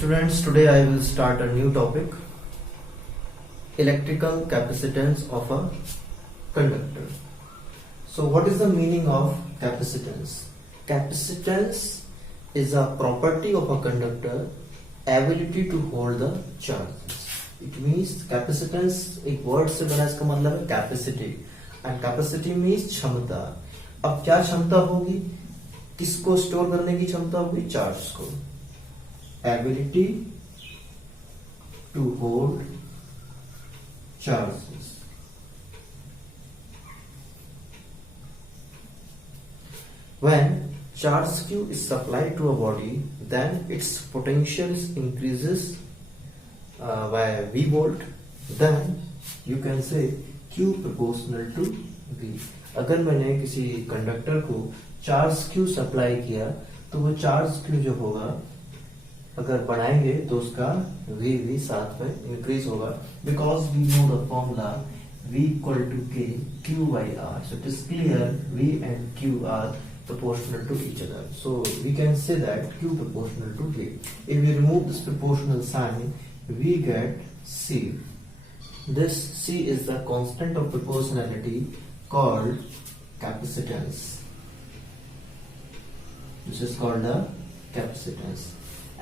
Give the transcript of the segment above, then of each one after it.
students, today I will start a new topic, electrical capacitance of a conductor. So what is the meaning of capacitance? Capacitance is a property of a conductor, ability to hold the charges. It means capacitance एक word से बना, इसका मतलब है capacity, and capacity means क्षमता. अब क्या क्षमता होगी, किसको स्टोर करने की क्षमता होगी, चार्ज को. Ability to hold charges. When charge Q is supplied to a body, then its potential increases by V volt. Then you can say Q proportional to V. अगर मैंने किसी कंडक्टर को चार्ज Q सप्लाई किया तो वो charge Q जो होगा, अगर बढ़ाएंगे तो उसका V साथ में इंक्रीज होगा, because we know the formula V equal to K Q by R. So it is clear V and Q are proportional to each other. So we can say that Q proportional to V. If we remove this proportional sign, we get C. This C is the constant of proportionality called capacitance. This is called the capacitance.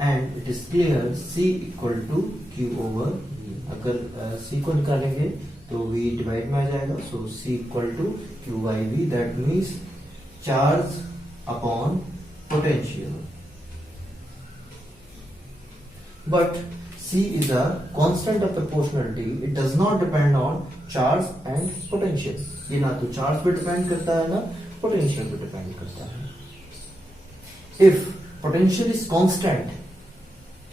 And it is clear C equal to Q over V. अगर C को निकालेंगे तो V divide में आ जाएगा. So C equal to Q by V. That means charge upon potential. But C is a constant of proportionality. It does not depend on charge and potential. ये ना तो charge पे depend करता है ना potential पे depend करता है. If potential is constant,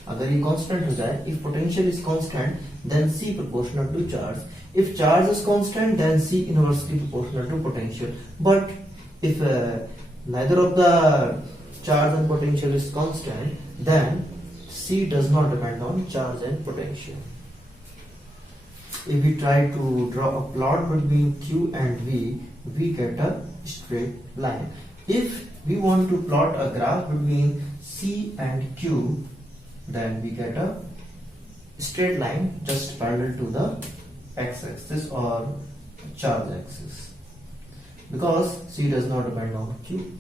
अगर ये constant हो जाए, if potential is constant, then C proportional to charge. If charge is constant, then C inversely proportional to potential. But if neither of the charge and potential is constant, then C does not depend on charge and potential. If we try to draw a plot between Q and V, we get a straight line. If we want to plot a graph between C and Q, then we get a straight line just parallel to the x-axis or charge axis, because C does not depend on Q.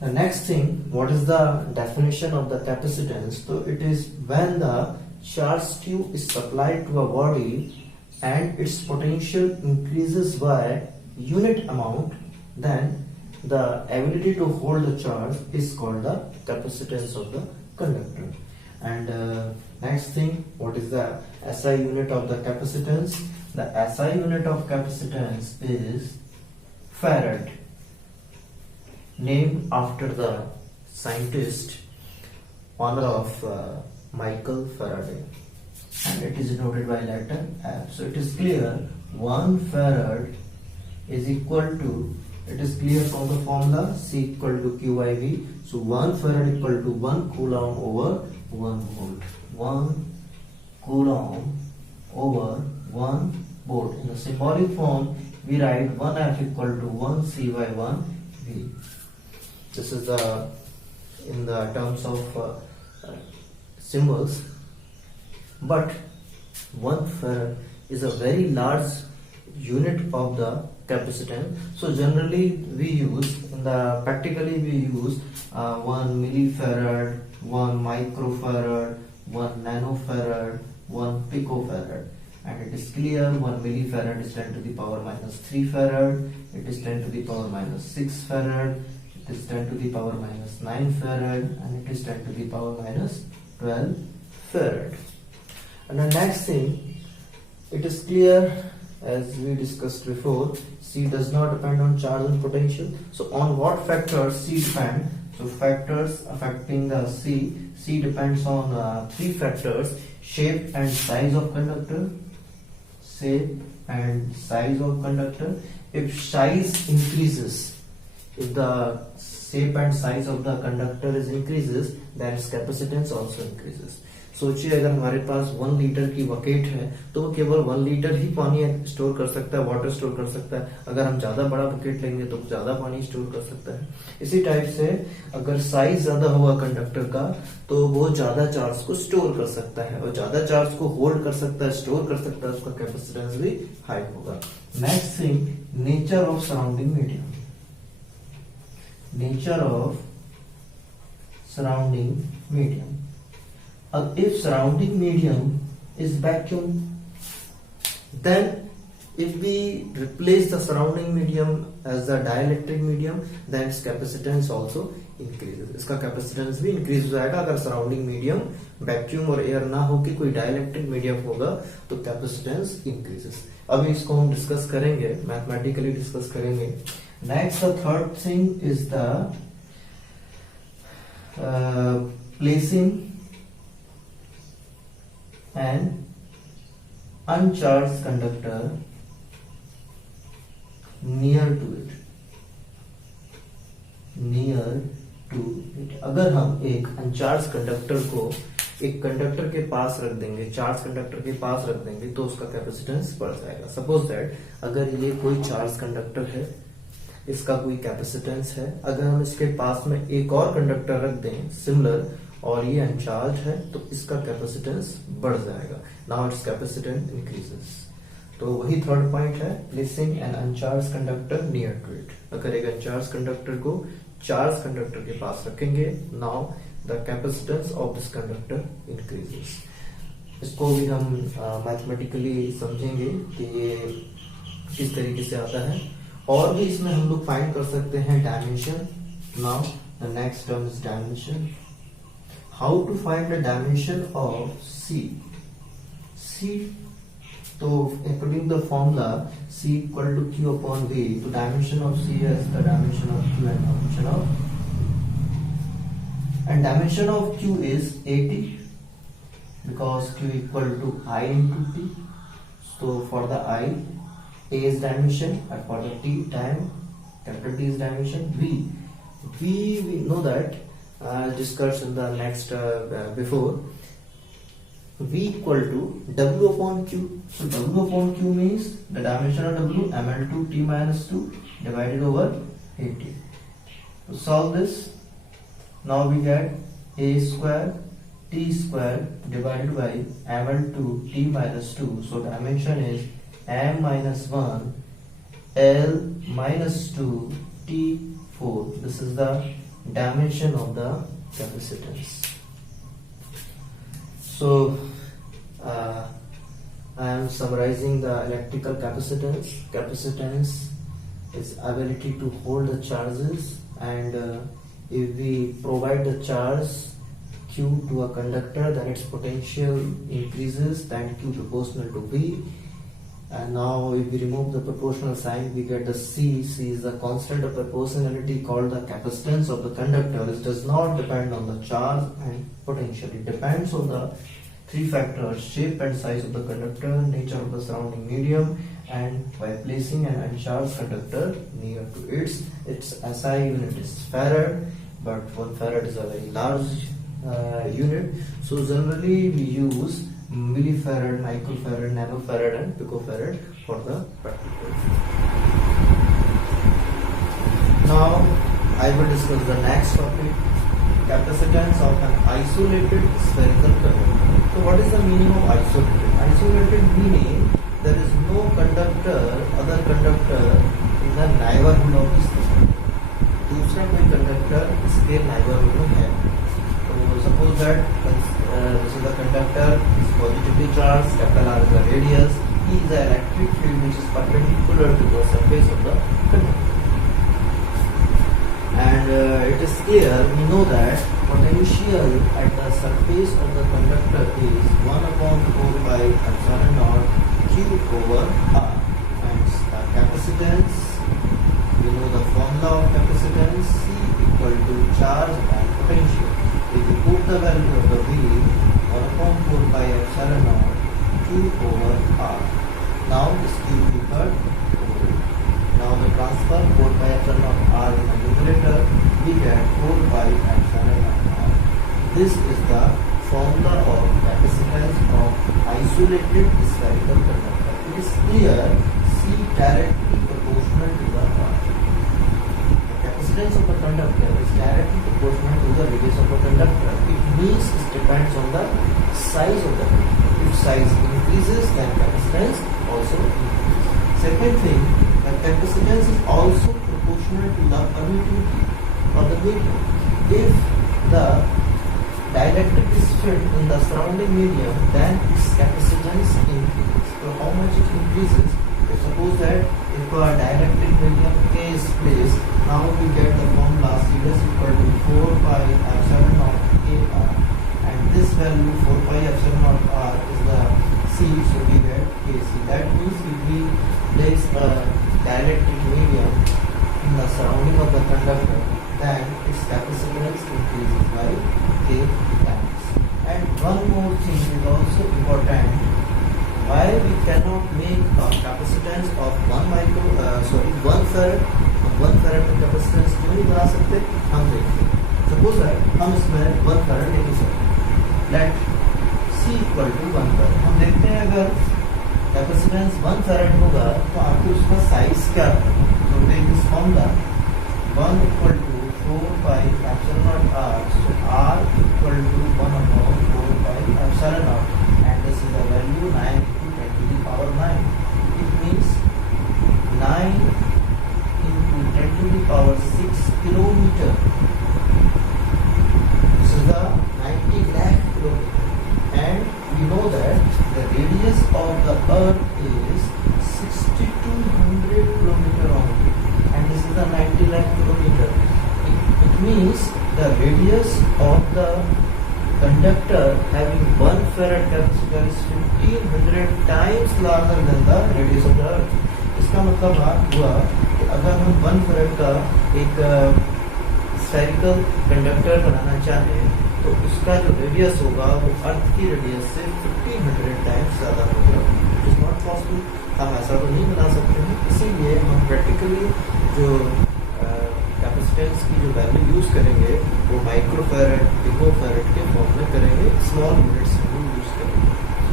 The next thing, what is the definition of the capacitance? So it is when the charge Q is supplied to a body and its potential increases by unit amount, then the ability to hold the charge is called the capacitance of the conductor. And next thing, what is the SI unit of the capacitance? The SI unit of capacitance is farad, named after the scientist, honor of Michael Faraday, and it is denoted by letter F. So it is clear 1 farad is equal to, it is clear from the formula C equal to Q by V. So 1 farad equal to 1 coulomb over 1 volt. 1 coulomb over 1 volt. In the symbolic form, we write 1 F equal to 1 C by 1 V. This is the, in the terms of symbols. But 1 farad is a very large unit of the capacitance. So generally we use, in the practically we use 1 millifarad, 1 microfarad, 1 nanofarad, 1 picofarad. And it is clear 1 millifarad is 10 to the power minus 3 farad, it is 10 to the power minus 6 farad, it is 10 to the power minus 9 farad, and it is 10 to the power minus 12 farad. And the next thing, it is clear, as we discussed before, C does not depend on charge and potential. So on what factors C depend? So factors affecting the C depends on 3 factors: shape and size of conductor, shape and size of conductor. If size increases, if the shape and size of the conductor is increases, then its capacitance also increases. सोचिए अगर हमारे पास 1 litre की bucket है तो वो केवल 1 litre ही पानी store कर सकता है, वाटर स्टोर कर सकता है। अगर हम ज्यादा बड़ा बकेट लेंगे तो ज्यादा पानी स्टोर कर सकता है। इसी टाइप से अगर साइज ज्यादा होगा कंडक्टर का तो वो ज्यादा चार्ज को स्टोर कर सकता है, और ज्यादा चार्ज को होल्ड कर सकता है, स्टोर कर सकता है, उसका कैपेसिटेंस भी हाई होगा। Next thing, nature of surrounding medium. Nature of surrounding medium. If surrounding medium is vacuum, then if we replace the surrounding medium as a dielectric medium, then its capacitance also increases. इसका capacitance भी increase हो जाएगा। अगर surrounding medium vacuum और air ना हो कि कोई dielectric medium होगा तो capacitance increases। अभी इसको हम discuss करेंगे, mathematically discuss करेंगे। Next, the third thing is the placing an uncharged conductor near to it. अगर हम एक अनचार्ज कंडक्टर को एक कंडक्टर के पास रख देंगे, चार्ज कंडक्टर के पास रख देंगे तो उसका कैपेसिटेंस बढ़ जाएगा। सपोज दैट अगर ये कोई चार्ज कंडक्टर है, इसका कोई कैपेसिटेंस है, अगर हम इसके पास में एक और कंडक्टर रख दें सिमिलर और ये अनचार्ज है तो इसका कैपेसिटेंस बढ़ जाएगा। Now it's capacitance increases. तो वही थर्ड पॉइंट है, placing an uncharge conductor near to it. अगर एक अनचार्ज कंडक्टर को चार्ज कंडक्टर के पास रखेंगे, now the capacitance of this conductor increases. इसको भी हम मैथमेटिकली समझेंगे कि ये किस तरीके से आता है। और भी इसमें हम लोग फाइंड कर सकते हैं dimension. Now the next term is dimension. How to find the dimension of C. तो according the formula C equal to Q upon V, तो dimension of C is the dimension of Q and dimension of Q is 80 because Q equal to I into T. So for the I, A is dimension, and for the T time, capital T is dimension. We know that discussed in the next before. V equal to W upon Q. So W upon Q means the dimension of W ml2 T minus 2 divided over 80. To solve this, now we get A square T square divided by ml2 T minus 2. So dimension is m minus 1 L minus 2 T4. This is the dimension of the capacitance. So I am summarizing the electrical capacitance. Capacitance is ability to hold the charges, and if we provide the charge Q to a conductor, then its potential increases, then Q proportional to V. And now if we remove the proportional sign, we get the C. C is the constant of proportionality called the capacitance of the conductor. It does not depend on the charge and potential. It depends on the three factors: shape and size of the conductor, nature of the surrounding medium, and by placing an uncharged conductor near to its SI unit is farad, but 1 farad is a very large unit. So generally we use millifarad, microfarad, nanofarad and picofarad for the practical. Now I will discuss the next topic, capacitance of an isolated spherical conductor. So what is the meaning of isolated? Isolated meaning there is no conductor, other conductor in the neighborhood of this system. दूसरा कोई conductor इसके neighborhood में है। So suppose that this is the conductor, is positively charged, capital R is the radius, E is the electric field which is perpendicular to the surface of the conductor. And it is clear, we know that potential at the surface of the conductor is 1 upon 4 pi epsilon naught Q over R. And the capacitance, we know the formula of capacitance, C equal to charge and potential. If you put the value of the V 1 upon 4 pi epsilon naught Q over R. Now this Q will be cut over it. Now the transfer 4 pi epsilon naught R in the numerator, we get 4 pi epsilon naught R. This is the formula of insulated spherical conductor. It is clear C directly proportional to the R. The capacitance of the conductor is directly proportional to the radius of the conductor. It means it depends on the size of the conductor. If size increases, then capacitance also increases. Second thing, the capacitance is also proportional to the permittivity of the medium. If the dielectric is filled in the surrounding medium, then its capacitance increases. So how much it increases? So suppose that if a dielectric medium K is placed, now we get the formula C is equal to 4 pi epsilon naught KR, and this value 4 pi epsilon naught R is the C, so we get Kc. That means if we place a dielectric medium in the surrounding of the conductor, then its capacitance increases by K times. And one more thing is also important. Why we cannot make a capacitance of 1 farad का capacitance क्यों नहीं बना सकते? हम देखते हैं. Suppose that हम इसमें 1 farad लेके चलते हैं. Let C equal to 1 farad. हम देखते हैं अगर capacitance 1 farad होगा तो आपको उसका size क्या है? So take this formula 1 equal to 4 pi epsilon naught R. So R equal to 1 upon 4 pi epsilon naught, and this is the value 9 into 10 to the power 9. It means 9 into 10 to the power 6 kilometer. This is the 90 lakh kilometer, and we know that the radius of the Earth is 6200 kilometer only, and this is the 90 lakh kilometer. It means the radius of the conductor having 1 farad capacitor is 1500 times larger than the radius of the Earth. इसका मतलब हुआ कि अगर हम 1 farad का एक spherical conductor बनाना चाहें तो उसका जो रेडियस होगा वो अर्थ की रेडियस से 1500 टाइम्स ज़्यादा होगा. It is not possible. हम ऐसा तो नहीं बना सकते हैं. इसीलिए हम प्रैक्टिकली जो कैपेसिटेंस की जो वैल्यू यूज़ करेंगे वो माइक्रो फैरड, पिको फैरड के फॉर्म में करेंगे. स्मॉल यूनिट्स में यूज़ करेंगे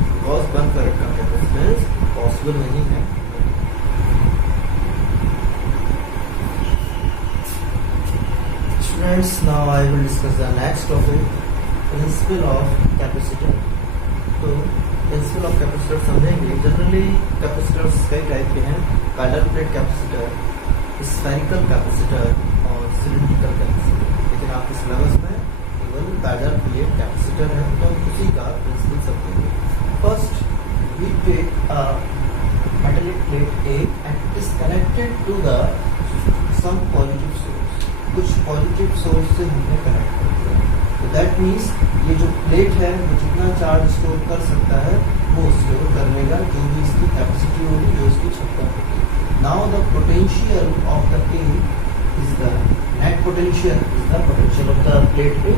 बिकॉज 1 फैरड का कैपेसिटेंस पॉसिबल नहीं है. Students, now I will discuss the next topic, principle of capacitor. तो प्रिंसिपल ऑफ कैपेसिटर समझेंगे. जनरली कैपेसिटर्स कई टाइप के हैं. Parallel plate capacitor, spherical capacitor और सिलिंड्रिकल कैपेसिटर. लेकिन आपके सिलेबस में केवल पैरेलल प्लेट कैपेसिटर है, तो उसी का प्रिंसिपल समझेंगे. First we take a metallic plate A and it is connected to the some positive source. कुछ पॉजिटिव सोर्स से हमने कनेक्ट कर दिया. तो दैट मीन्स ये जो प्लेट है वो जितना चार्ज स्टोर कर सकता है वो स्टोर कर लेगा, जो भी इसकी कैपेसिटी होगी, जो इसकी क्षमता होगी. Now the potential of the A is the net potential is the potential of the plate A.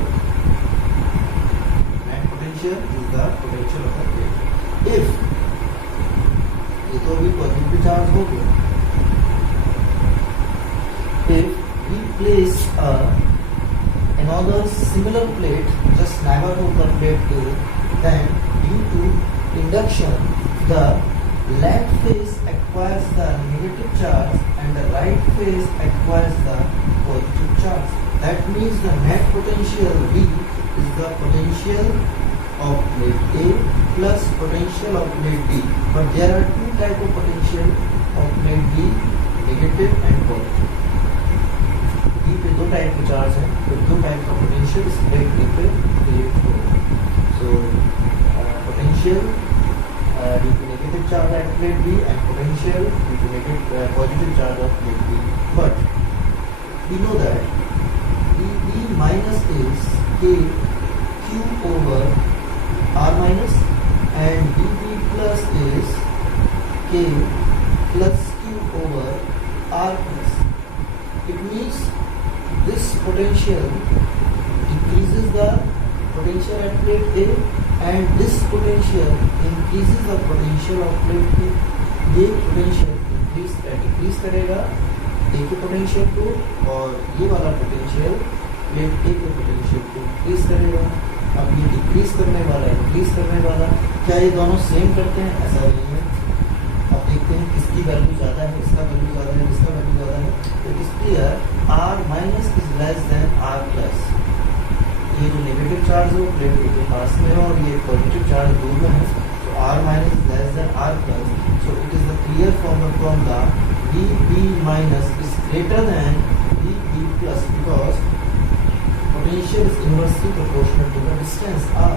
Net potential is the potential of the plate. If ये तो भी पॉजिटिव चार्ज हो गया. If we place another similar plate just never of the plate A, then due to induction, the left face acquires the negative charge and the right face acquires the positive charge. That means the net potential V is the potential of plate A plus potential of plate B. But there are two types of potential of plate B, negative and positive. B पे दो type के charge हैं, तो दो type का potential इस plate B पे create होगा. So potential due to negative charge at plate B and potential due to positive charge of plate B. But we know that B minus is K Q over R minus and B plus is K plus Q over R plus. It means this potential decreases the potential at plate A and this potential increases the potential of plate B. ये potential decrease करेगा A के potential को, और ये वाला potential plate A के potential को increase करेगा. अब ये डिक्रीज करने वाला इंक्रीज करने वाला, क्या ये दोनों सेम करते हैं? ऐसा नहीं है। अब देखते हैं किसकी वैल्यू ज़्यादा है, इसका वैल्यू ज़्यादा है, इसका वैल्यू ज़्यादा है। तो इस clear R minus is less than R plus. ये जो नेगेटिव चार्ज है वो प्लेट के पास में है और ये पॉजिटिव चार्ज दूर में है, तो R minus is less than R plus. So it is the clear formula V B minus is greater than V B plus because potential is inversely proportional to the distance R.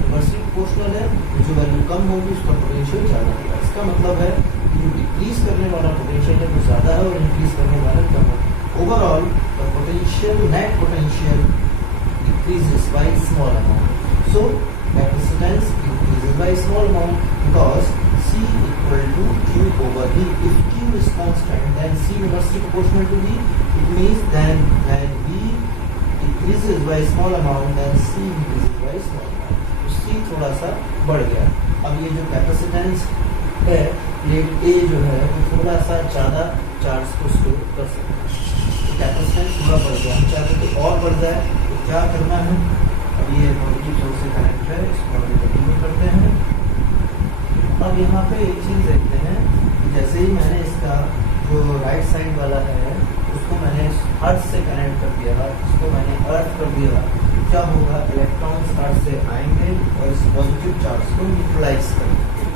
Inversely proportional है, जो value कम होगी उसका potential ज़्यादा होगा। इसका मतलब है कि जो डिक्रीज करने वाला पोटेंशियल है वो ज़्यादा है और इंक्रीज करने वाला कम है। Overall the potential net potential increases by small amount. So capacitance increases by small amount because C equal to Q over V. If Q is constant, then C inversely proportional to V. It means then when V decreases by small amount, then C increases by small amount. तो C थोड़ा सा बढ़ गया। अब ये जो capacitance है plate A जो है वो थोड़ा सा ज़्यादा चार्ज को स्टोर कर सकता है। कैपेसिटेंस थोड़ा बढ़ गया, हम चाहते हैं कि और बढ़ जाए, तो क्या करना है? अब ये पॉजिटिव सोर्स से कनेक्ट है, इसको हम कंटिन्यू करते हैं। अब यहाँ पे एक चीज़ देखते हैं, जैसे ही मैंने इसका जो राइट साइड वाला है उसको मैंने अर्थ से कनेक्ट कर दिया, इसको मैंने अर्थ कर दिया, क्या होगा? इलेक्ट्रॉन्स अर्थ से आएंगे और इस पॉजिटिव चार्ज को न्यूट्रलाइज करेंगे,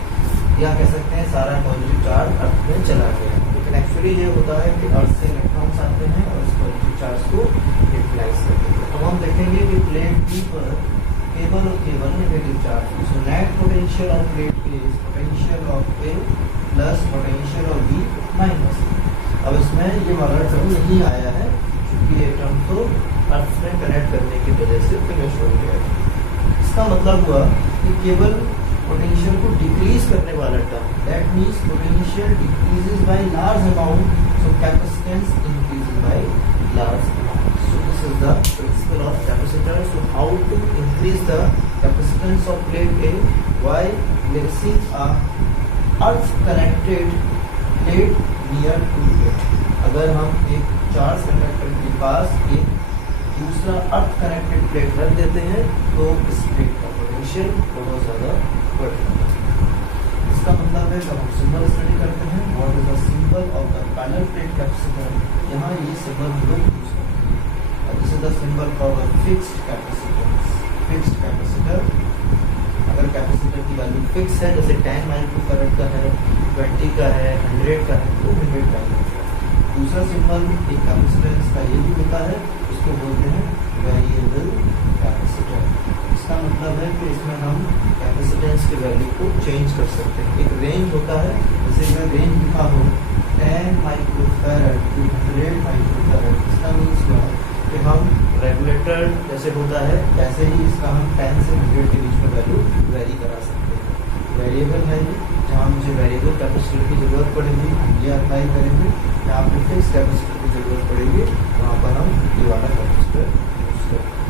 या कह सकते हैं सारा पॉजिटिव चार्ज अर्थ में चला गया। लेकिन एक्चुअली ये होता है कि अर्थ से इलेक्ट्रॉन्स आते हैं और इस पॉजिटिव चार्ज को न्यूट्रलाइज करते हैं। अब हम देखेंगे कि प्लेट बी पर केवल और केवल negative charge. So net potential of plate A is potential of A plus potential of B minus. अब इसमें ये वाला टर्म नहीं आया है क्योंकि ये टर्म तो अर्थ में कनेक्ट करने की वजह से फिनिश हो गया है। इसका मतलब हुआ कि केवल पोटेंशियल को डिक्रीज करने वाला term, that means potential decreases by large amount, so capacitance increases by large amount. So this is the principle of capacitor. So how to increase the capacitance of plate A? Why? Placing a earth connected plate near to it. अगर हम एक charge conductor के पास एक दूसरा अर्थ connected plate रख देते हैं तो इस प्लेट का पोटेंशियल बहुत ज़्यादा बढ़ जाता है। इसका मतलब है जब हम सिंबल स्टडी करते हैं, what is the symbol of the parallel plate capacitor, यहाँ ये सिंबल हम लोग यूज करते हैं। This is the symbol for the fixed capacitor. Fixed capacitor, अगर कैपेसिटर की वैल्यू फिक्स है, जैसे 10 माइक्रोफैरड का है, 20 का है, 100 का है, तो 100 का है। दूसरा सिंबल एक कैपेसिटेंस का ये भी होता है, इसको बोलते हैं वेरिएबल कैपेसिटर। इसका मतलब है कि इसमें हम कैपेसिटेंस की वैल्यू को चेंज कर सकते हैं। एक रेंज होता है, जैसे मैं रेंज लिखा हूँ 10 माइक्रोफैरड टू 100 माइक्रोफैरड। इसका मीन्स क्या है कि हम रेगुलेटर जैसे होता है ऐसे ही इसका हम 10 से 100 के बीच में वैल्यू वेरी करा सकते हैं। वेरिएबल है ये, जहाँ मुझे वेरिएबल कैपेसिटर की ज़रूरत पड़ेगी हम ये अप्लाई करेंगे, जहाँ पे फिक्स कैपेसिटर की ज़रूरत पड़ेगी वहाँ पर हम ये वाला कैपेसिटर यूज करेंगे।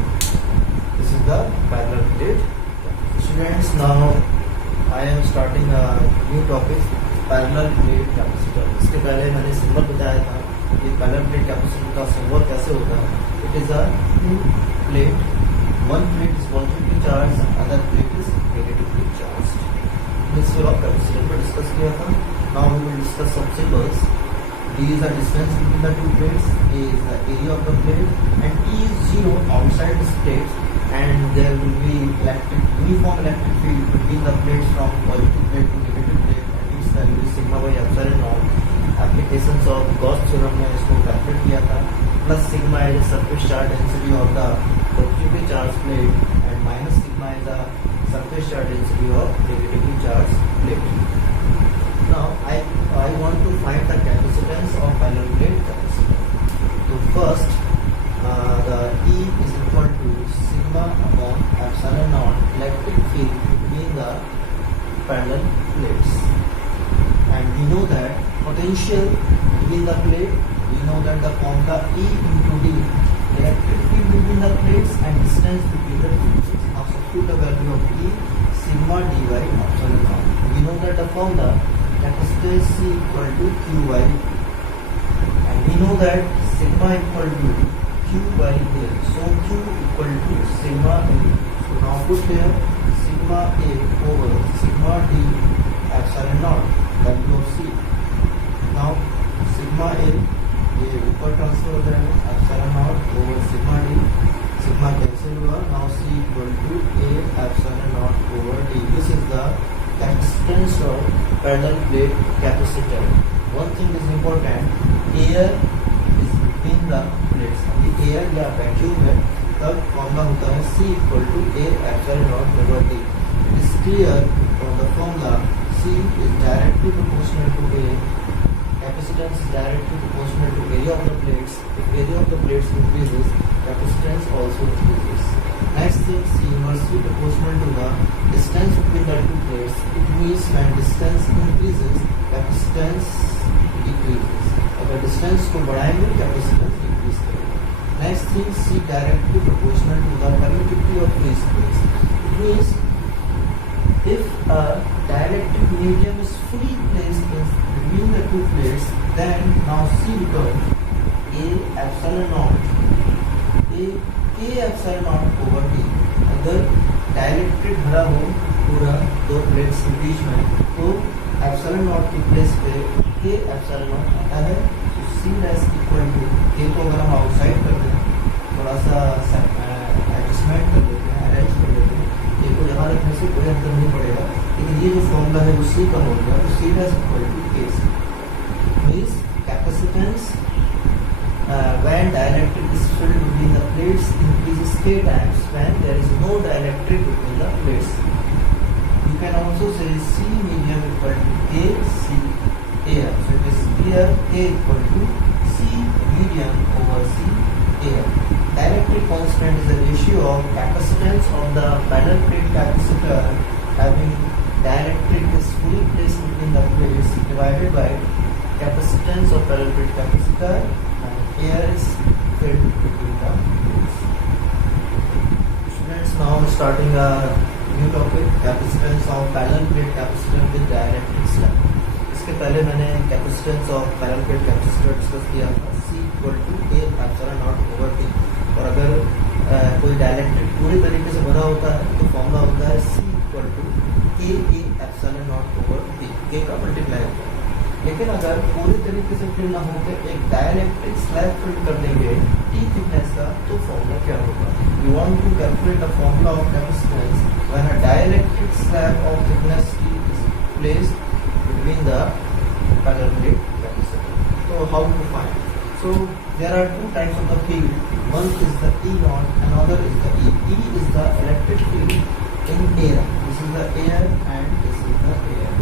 This is the parallel plate. Students, now I am starting a new topic, parallel plate capacitor. इसके पहले मैंने सिंबल बताया था, ये पैरेलल प्लेट कैपेसिटर का सिंबल कैसे होता है। It is a two plate, one plate is positively charge, other plate is negatively charge. Principle of capacitor पर डिस्कस किया था। Now we will discuss some symbols. D is the distance between the two plates, A is the area of the plate, and T is 0 outside this plate, and there will be uniform electric field between the plates from positive plate to negative plate, and its value is sigma by epsilon naught. Applications of Gauss theorem में इसको calculate किया था। Plus sigma is the surface charge density of the positively charged plate, and minus sigma is the surface charge density of negatively charged plate. Now I want to find the capacitance of parallel plate capacitor. So first, the E is equal to sigma upon epsilon naught electric field between the parallel plates, and we know that potential between the plate, we know that the formula E into D, electric field between the plates and distance between the two plates. Now substitute the value of E, sigma d by epsilon naught. We know that the formula capacitance C equal to Qy, and we know that sigma equal to Q by L. So Q equal to sigma L. So now put here sigma A over sigma D epsilon naught value of C. Now sigma A ये ऊपर transfer हो जाएगा epsilon naught over sigma D, sigma cancel हुआ. Now C equal to A epsilon naught over D. This is the capacitance of parallel plate capacitor. One thing is important, air is between the plates. अभी air या vacuum है तब formula होता है C equal to A epsilon naught over D. It is clear from the formula C is directly proportional to A. Capacitance is directly proportional to area of the plates. If area of the plates increases, capacitance also increases. Next thing, C inversely proportional to the distance between the two plates. It means when distance increases, capacitance decreases. अगर distance को बढ़ाएंगे, capacitance increase करेगा. Next thing, C directly proportional to the permittivity of free space. It means if a dielectric medium is fully placed between the two plates, then now C becomes A epsilon naught A epsilon naught over D. अगर dielectric भरा हो पूरा दो plates के बीच में तो epsilon naught की प्लेस पे A epsilon naught आता है. तो C dash equal to A को अगर हम आउटसाइड कर दें, थोड़ा सा एडजस्टमेंट कर लेते हैं, अरेंज कर लेते हैं, A को यहाँ रखने से कोई अंतर नहीं पड़ेगा. लेकिन ये जो फॉर्मूला है वो C का हो गया. तो C dash equal to AC means capacitance when dielectric is filled between the plates increases K times when there is no dielectric between the plates. You can also say C medium equal to AC air. So it is here A equal to C medium over C air. Dielectric constant is a ratio of capacitance of the parallel plate capacitor having dielectric is fully placed between the plates divided by capacitance of parallel plate capacitor and air is filled between the plates. Students, now starting a new topic, capacitance of parallel plate capacitor with dielectric slab. इसके पहले मैंने capacitance of parallel plate capacitor discuss किया था. C equal to A epsilon naught over D. और अगर कोई dielectric पूरी तरीके से भरा होता है तो फॉर्मूला होता है C equal to K A epsilon naught over D. K का मल्टीप्लाई होता है. लेकिन अगर पूरी तरीके से फिल ना हो तो एक डायलेक्ट्रिक स्लैब फिल कर देंगे T थिकनेस का, तो फॉर्मूला क्या होगा? You want to calculate the formula of capacitance when a dielectric slab of thickness T is placed between the parallel plate capacitor. So how to find? So there are two types of the field. One is the E naught, another is the E. E is the electric field in air. This is the air and this is the air.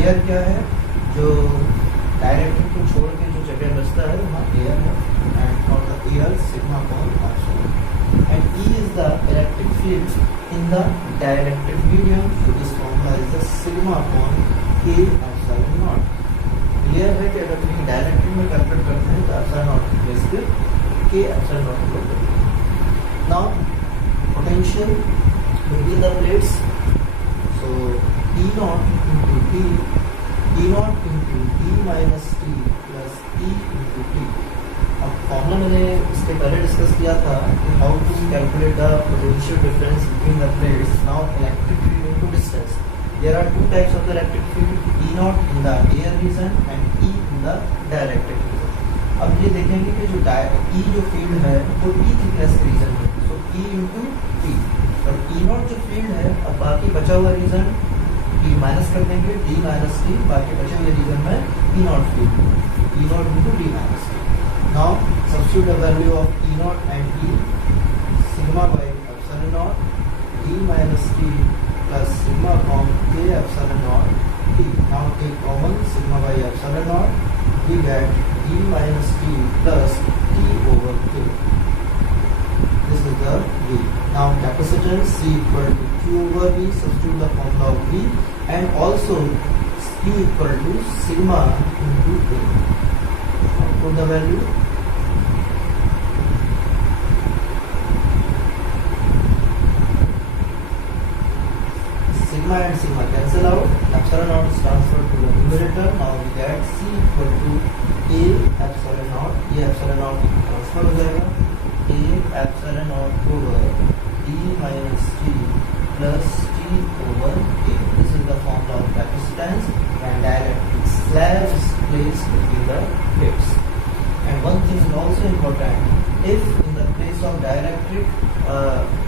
Air क्या है? जो डायरेक्ट्रिक को छोड़ के जो जगह बचता है वहाँ एयर है. And for the air sigma upon epsilon. And E is the electric field in the dielectric medium. So this formula is the sigma upon K epsilon naught. Clear है कि अगर कहीं डायरेक्ट्रिक में कैलकुलेट करते हैं तो epsilon naught की place पे K epsilon naught को करते हैं. Now potential between the plates. So E naught into D, E naught into D minus T plus E into T. अब फॉर्मूला मैंने इसके पहले डिस्कस किया था कि how to calculate the potential difference between the plates. Now electric field into distance. There are two types of the electric field, E naught in the air region and E in the dielectric region. अब ये देखेंगे कि जो E जो field है वो E thickness के reason में, so E into T. और E naught जो फील्ड है, अब बाकी बचा हुआ रीजन E माइनस कर देंगे, D माइनस T, बाकी बचे हुए रीजन में E naught field, E naught into D minus T. Now substitute the value of E naught and E, sigma by epsilon naught, D minus T plus sigma upon K epsilon naught T. Now take common sigma by epsilon naught, we get D minus T plus T over K. This is the V. Now capacitance C equal to Q over V, substitute the formula of V, and also Q equal to sigma into K. Now put the value. Sigma and sigma cancel out. Epsilon naught is transferred to the numerator. Now we get C equal to A epsilon naught. ये epsilon naught transfer हो जाएगा. A epsilon naught over D minus T plus T over K. This is the formula of capacitance when dielectric slab is placed between the plates. And one thing is also important, if in the place of dielectric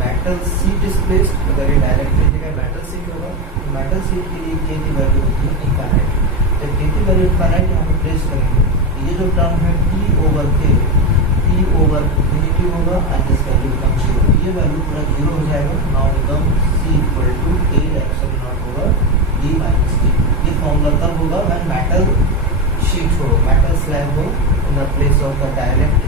metal sheet is placed, अगर ये dielectric जगह metal sheet होगा, तो metal sheet के लिए K की value होती है इनफाइनाइट. जब K की वैल्यू इनफाइनाइट यहाँ पे प्लेस करेंगे, ये जो टर्म है T over K, T over infinity होगा एंड दिस वैल्यू बिकम 0. ये वैल्यू पूरा 0 हो जाएगा. Now become C equal to A epsilon naught over D minus T. ये फॉर्मूला तब होगा व्हेन मेटल शीट हो, मेटल स्लैब हो in the place of the dielectric